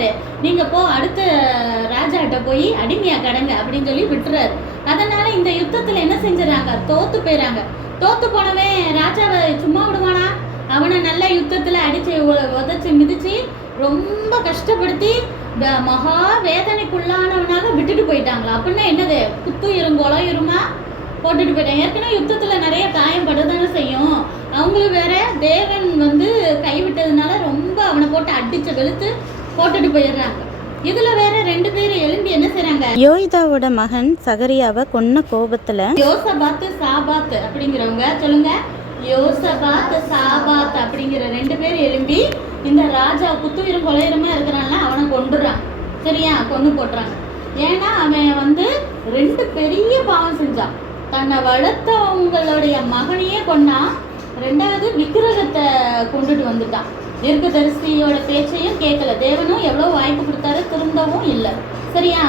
செய்கிறாரு, நீங்கள் போ அடுத்த ராஜாட்ட போய் அடிமையா கடங்க அப்படின்னு சொல்லி விட்டுறாரு. அதனால் இந்த யுத்தத்தில் என்ன செஞ்சுறாங்க, தோற்று போயிடறாங்க. தோற்று போனவன் ராஜாவை சும்மா விடுவானா? அவனை நல்ல யுத்தத்தில் அடித்து உதச்சி மிதித்து ரொம்ப கஷ்டப்படுத்தி மகா வேதனைக்குள்ளானவனாக விட்டுட்டு போயிட்டாங்களா? அப்படின்னா என்னது, குத்துயிரும் கொலையுருமா போட்டுட்டு போயிட்டாங்க. ஏற்கனவே யுத்தத்தில் நிறைய காயப்படுதானே செய்யும். அவங்களும் வேற தேவன் கைவிட்டதுனால ரொம்ப அவனை போட்டு அடிச்சு வெளுத்து போட்டுட்டு போயிடுறாங்க. இதுல வேற 2 பேர் எழும்பி என்ன செய்றாங்க, யோய்தாவோட மகன் சகரியாவை கொன்ன கோபத்துல யோசபாத் சாபாத் அப்படிங்கிறவங்க, சொல்லுங்க, யோசபாத் சாபாத் அப்படிங்கிற 2 பேர் எழும்பி இந்த ராஜா குத்துயிரும் கொலையுரமா இருக்கிறான்ல அவனை கொண்டுறான். சரியா, கொண்டு போட்டுறாங்க. ஏன்னா அவன் 2 பெரிய பாவம் செஞ்சான். தன்னை வளர்த்தவங்களுடைய மகனையே கொன்னா, 2வது விக்கிரகத்தை கொண்டுட்டு வந்துட்டான். தீர்க்கதரிசியோட பேச்சையும் கேட்கல. தேவனும் எவ்வளோ வாய்ப்பு கொடுத்தாரு, திருந்தவும் இல்லை. சரியா.